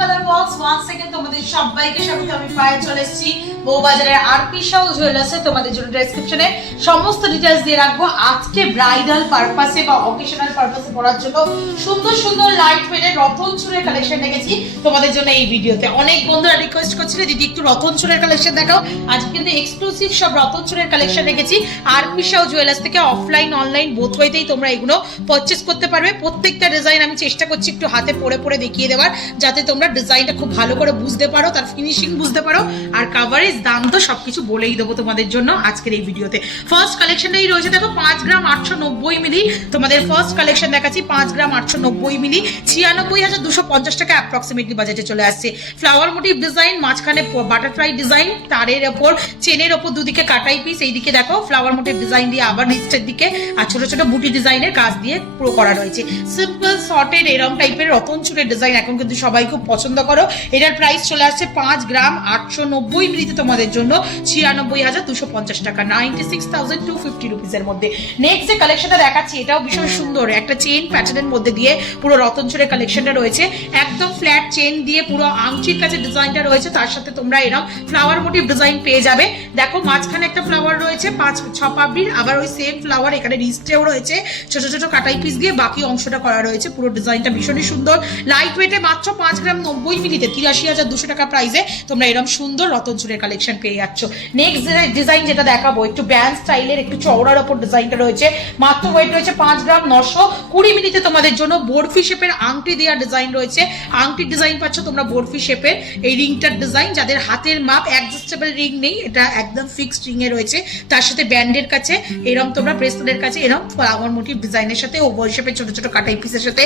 Colour box once again তোমাদের সবাইকে স্বাগত। আমি পায়ে চলে এসেছি বউবাজারের আরপি শাহ জুয়েলার্সে। তোমাদের জন্য ডেসক্রিপশনে সমস্ত ডিটেইলস দিয়ে রাখবো। আজকে ব্রাইডাল পারপাসে বা অকেশনাল পারপাসে পরার জন্য সুন্দর সুন্দর লাইট ওয়েটের রতন চুড়ের কালেকশন রেখেছি তোমাদের জন্য এই ভিডিওতে। অনেক বন্ধুরা রিকোয়েস্ট করছিল দিদি একটু রতন চুড়ের কালেকশন দেখাও। আজকে কিন্তু এক্সক্লুসিভ সব রতন চুড়ের কালেকশন রেখেছি আরপি শাহ জুয়েলার্স থেকে। অফলাইন অনলাইন বোথ ওয়েতেই তোমরা এগুলো পারচেজ করতে পারবে। প্রত্যেকটা ডিজাইন আমি চেষ্টা করছি একটু হাতে পরে পরে দেখিয়ে দেওয়ার, যাতে তোমরা ডিজাইনটা খুব ভালো করে বুঝতে পারো, তার ফিনিশিং বুঝতে পারো, আর কাভারেজ দাম তো সবকিছু বলেই দেবো তোমাদের জন্য আজকের এই ভিডিওতে। ফার্স্ট কালেকশনটাই রয়েছে দেখো 5 গ্রাম 890 মিলি। তোমাদের ফার্স্ট কালেকশন দেখাচ্ছি 5 গ্রাম 890 মিলি, 96,250 টাকা অ্যাপ্রক্সিমেটলি বাজেটে চলে আসছে। ফ্লাওয়ার মোটিভ ডিজাইন, মাঝখানে বাটারফ্লাই ডিজাইন, তারের ওপর চেনের ওপর দুদিকে কাটাই পিস, এইদিকে দেখো ফ্লাওয়ার মোটিভ ডিজাইন দিয়ে আবার রিস্টের দিকে আর ছোট ছোট বুটি ডিজাইনের কাজ দিয়ে পুরো করা রয়েছে। সিম্পল শর্টেড এরকম টাইপের রতন চুড়ের ডিজাইন এখন কিন্তু সবাই খুব পছন্দ করো। এটার প্রাইস চলে আসছে 5 গ্রাম 890 মিলিতে তোমাদের জন্য 96,250 টাকা, 96,250 রুপিসের মধ্যে। নেক্সট যে কালেকশনটা দেখাচ্ছি এটাও ভীষণ সুন্দর, একটা চেন প্যাটার্নের মধ্যে দিয়ে পুরো রতন চুড়ের কালেকশনটা রয়েছে। একদম ফ্ল্যাট চেন দিয়ে পুরো আংটির কাছে ডিজাইনটা রয়েছে, তার সাথে তোমরা এরকম ফ্লাওয়ার মোটিভ ডিজাইন পেয়ে যাবে। দেখো মাঝখানে একটা ফ্লাওয়ার রয়েছে 5-6 পাপড়ির, আবার ওই সেম ফ্লাওয়ার এখানে রিস্টেও রয়েছে ছোট ছোট কাটাই পিস দিয়ে বাকি অংশটা করা রয়েছে। পুরো ডিজাইনটা ভীষণই সুন্দর, লাইট ওয়েটে মাত্র 5 গ্রাম 90 মিলিতে 83,200 টাকা প্রাইসে তোমরা এরকম সুন্দর রতন চুড়ের কালেকশন পেয়ে যাচ্ছ। নেক্সট ডিজাইন যেটা দেখাবো একটু ব্যান্ড স্টাইলের, একটু চওড়ার ওপর ডিজাইনটা রয়েছে। মাত্র ওয়েট রয়েছে 5 গ্রাম 920 মিলিতে তোমাদের জন্য বরফি শেপের আংটি দেওয়া ডিজাইন রয়েছে। আংটির ডিজাইন পাচ্ছ তোমরা বরফি শেপের, এই রিংটার ডিজাইন যাদের হাতের মাপ অ্যাডজাস্টেবল রিং নেই, এটা একদম ফিক্সড রিং এ রয়েছে। তার সাথে ব্যান্ডের কাছে এরকম তোমরা ব্রেসলেটের কাছে এরকম ফ্লাওয়ার মোটিভ ডিজাইনের সাথে ওভাল শেপের ছোট ছোট কাটাই পিসের সাথে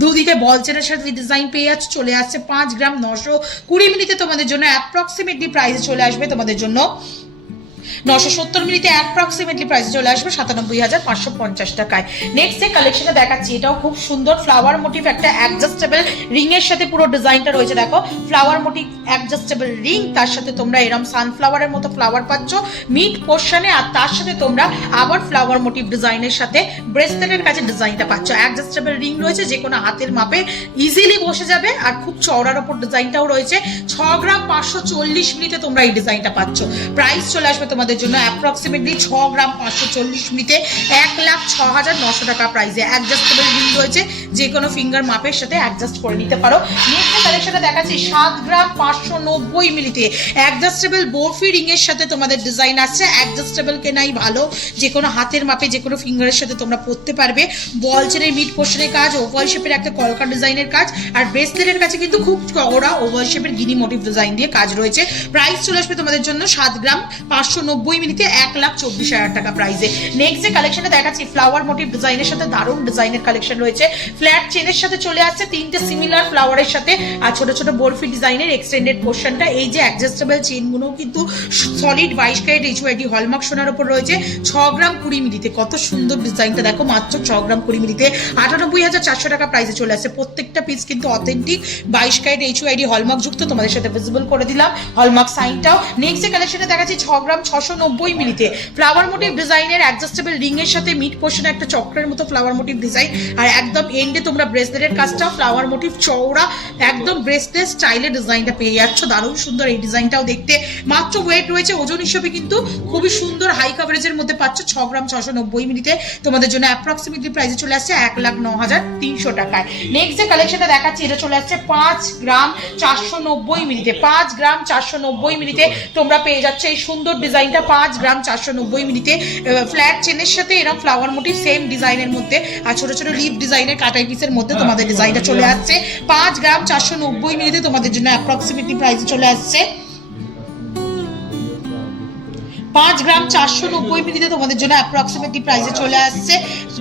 দুদিকে বল চেনের সাথে ডিজাইন পেয়ে যাচ্ছে। চলে আসছে 5 গ্রাম 920 মিলিতে তোমাদের জন্য অ্যাপ্রক্সিমেটলি প্রাইসে চলে আসবে তোমাদের জন্য 970 মিলিতে অ্যাপ্রক্সিমেটলি প্রাইসে চলে আসবে 97,550 টাকায়। নেক্সট যে কালেকশনটা দেখাচ্ছি এটাও খুব সুন্দর, ফ্লাওয়ার মোটিভ একটা অ্যাডজাস্টেবল রিং এর সাথে পুরো ডিজাইনটা রয়েছে। দেখো ফ্লাওয়ার মোটিভ অ্যাডজাস্টেবল রিং, তার সাথে তোমরা এরকম সানফ্লাওয়ারের মতো ফ্লাওয়ার পাচ্ছ মিড পোর্শনে, আর তার সাথে তোমরা আবার ফ্লাওয়ার মোটিভ ডিজাইনের সাথে ব্রেসলেটের কাছে ডিজাইনটা পাচ্ছ। অ্যাডজাস্টেবল রিং রয়েছে, যে কোনো হাতের মাপে ইজিলি বসে যাবে, আর খুব চওড়ার ওপর ডিজাইনটাও রয়েছে। 6 গ্রাম 540 মিলিতে তোমরা এই ডিজাইনটা পাচ্ছ। প্রাইস চলে আসবে তোমাদের জন্য অ্যাপ্রক্সিমেটলি 6 গ্রাম 540 মিলিতে 1,06,900 টাকা প্রাইসে। অ্যাডজাস্টেবল রিং রয়েছে, যে কোনো ফিঙ্গার মাপের সাথে অ্যাডজাস্ট করে নিতে পারো। নেক্সট কালেকশনটা দেখাচ্ছি 7 গ্রাম 590 মিলিতে অ্যাডজাস্টেবল বরফি রিং এর সাথে তোমাদের ডিজাইন আসছে। অ্যাডজাস্টেবল কেনাই ভালো, যে কোনো হাতের মাপে যে কোনো ফিঙ্গারের সাথে তোমরা পরতে পারবে। বল চেনের মিড পোর্শনের কাজ, ওভাল শেপের একটা কলকা ডিজাইনের কাজ, আর ব্রেসলেটের কাছে কিন্তু খুব চওড়া ওভাল শেপের গিনি মোটিভ ডিজাইন দিয়ে কাজ রয়েছে। প্রাইস চলে আসবে তোমাদের জন্য 7 গ্রাম 590 মিলিতে 1,24,000 টাকা প্রাইসে। নেক্সট যে কালেকশনটা দেখাচ্ছি ফ্লাওয়ার মোটিভ ডিজাইনের সাথে দারুণ ডিজাইনের কালেকশন রয়েছে। ফ্ল্যাট চেনের সাথে চলে আসছে 3টে সিমিলার ফ্লাওয়ারের সাথে, আর ছোট ছোট বরফি ডিজাইনের এক্সটেন্ডেড পোর্শনটা। এই যে অ্যাডজাস্টেবল চেনগুলো কিন্তু সলিড 22 ক্যারেট HYD হলমার্ক সোনার উপর রয়েছে। 6 গ্রাম 20 মিলিতে কত সুন্দর ডিজাইনটা দেখো, মাত্র 6 গ্রাম 20 মিলিতে 98,400 টাকা প্রাইসে চলে আসছে। প্রত্যেকটা পিস কিন্তু অথেন্টিক 22 ক্যারেট HYD হলমার্ক যুক্ত, তোমাদের সাথে ভিজিবল করে দিলাম হলমার্ক সাইনটাও। নেক্সট যে কালেকশনে দেখাচ্ছি 6 গ্রাম 690 মিলিতে ফ্লাওয়ার মোটিভ ডিজাইনের অ্যাডজাস্টেবল রিং এর সাথে মিড পোর্শনে একটা চক্রের মতো ফ্লাওয়ার মোটিভ ডিজাইন, আর একদম এন্ডে তোমরা ব্রেসলেটের কাজটা ফ্লাওয়ার মোটিভ চওড়া একদম ব্রেসলেট স্টাইলে ডিজাইনটা পেয়ে যাচ্ছ। দারুণ সুন্দর এই ডিজাইনটাও দেখতে। মাত্র ওয়েট রয়েছে ওজন হিসেবে কিন্তু খুবই সুন্দর হাই কাভারেজের মধ্যে পাচ্ছ। 6 গ্রাম 690 মিলিতে তোমাদের জন্য অ্যাপ্রক্সিমেটলি প্রাইসে চলে আসছে 1,09,300 টাকায়। নেক্সট যে কালেকশনটা দেখাচ্ছি এটা চলে আসছে 5 গ্রাম 490 মিলিতে। 5 গ্রাম 490 মিলিতে তোমরা পেয়ে যাচ্ছ এই সুন্দর ডিজাইনটা 5 গ্রাম 490 মিলিতে। ফ্ল্যাট চেনের সাথে এরকম ফ্লাওয়ার মোটিভ সেম ডিজাইনের মধ্যে, আর ছোট ছোট লিভ ডিজাইনের কাটাই পিসের মধ্যে তোমাদের ডিজাইনটা চলে আসছে। 5 গ্রাম 490 মিলিতে তোমাদের জন্য অ্যাপ্রক্সিমেটলি প্রাইসে চলে আসছে 5 গ্রাম 490 মিলিতে তোমাদের জন্য অ্যাপ্রক্সিমেটলি প্রাইসে চলে আসছে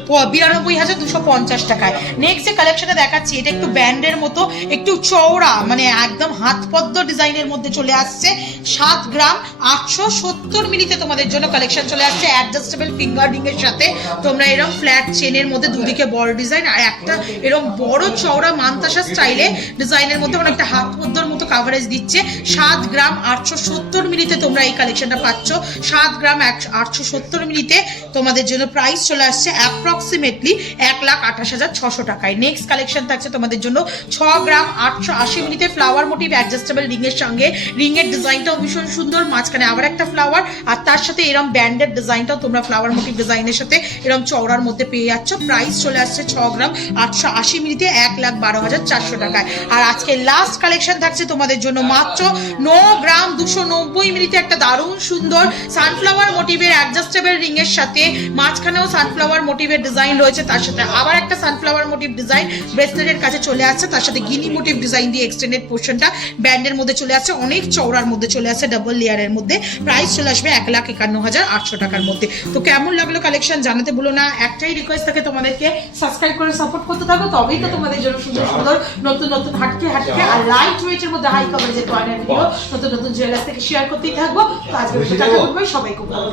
92,250 টাকায়। নেক্সট যে কালেকশনটা দেখাচ্ছি এটা একটু ব্যান্ডের মতো, একটু চওড়া, মানে একদম হাত পদ্ম ডিজাইনের মধ্যে চলে আসছে। 7 গ্রাম 870 মিলিতে তোমাদের জন্য কালেকশন চলে আসছে। অ্যাডজাস্টেবল ফিঙ্গার রিং এর সাথে তোমরা এরকম ফ্ল্যাট চেনের মধ্যে দুদিকে বড় ডিজাইন আর একটা এরকম বড় চওড়া মানতাসা স্টাইলে ডিজাইনের মধ্যে অনেকটা হাত পদ্মর মতো কাভারেজ দিচ্ছে। 7 গ্রাম 870 মিলিতে তোমরা এই কালেকশনটা পাচ্ছ 7 গ্রাম 870 মিলিতে তোমাদের জন্য প্রাইস চলে আসছে অ্যাপ্রক্সিমেটলি 1,28,600 টাকায়। নেক্সট কালেকশন থাকছে তোমাদের জন্য 6 গ্রাম 880 মিলিতে ফ্লাওয়ার মোটিভ অ্যাডজাস্টেবল রিং এর সঙ্গে। রিং এর ডিজাইনটাও ভীষণ সুন্দর, মাঝখানে আবার একটা ফ্লাওয়ার, আর তার সাথে এরকম ব্যান্ডেড ডিজাইনটাও তোমরা ফ্লাওয়ার মোটিভ ডিজাইনের সাথে এরকম চওড়ার মধ্যে পেয়ে যাচ্ছ। প্রাইস চলে আসছে 6 গ্রাম 880 মিলিতে 1,12,400 টাকায়। আর আজকে লাস্ট কালেকশন থাকছে তোমাদের জন্য মাত্র 9 গ্রাম 290 মিলিতে একটা দারুণ সুন্দর সানফ্লাওয়ার মোটিভের অ্যাডজাস্টেবল রিং এর সাথে, মাঝখানেও সানফ্লাওয়ার মোটিভের ডিজাইন রয়েছে, তার সাথে আবার একটা সানফ্লাওয়ার মোটিভ ডিজাইন ব্রেসলেটের কাছে চলে আসছে, তার সাথে গিনি মোটিভ ডিজাইন দিয়ে এক্সটেন্ডেড পোর্শনটা ব্যান্ডের মধ্যে চলে আসছে, অনেক চওড়ার মধ্যে চলে আসছে, ডাবল লেয়ারের মধ্যে। প্রাইস চলে আসবে 1,51,800 টাকার মধ্যে। তো কেমন লাগলো কালেকশন জানাতে ভুলো না। একটাই রিকোয়েস্ট থাকে তোমাদেরকে, সাবস্ক্রাইব করে সাপোর্ট করতে থাকো, তবেই তো তোমাদের জন্য সুন্দর সুন্দর নতুন নতুন হাটকে আর লাইট ওয়েটের মধ্যে হাই কভারেজের টয়লেট ভিডিও নতুন নতুন জুয়েলার্স থেকে শেয়ার করতেই থাকবো। তো আজকে সবাই খুব ভালো।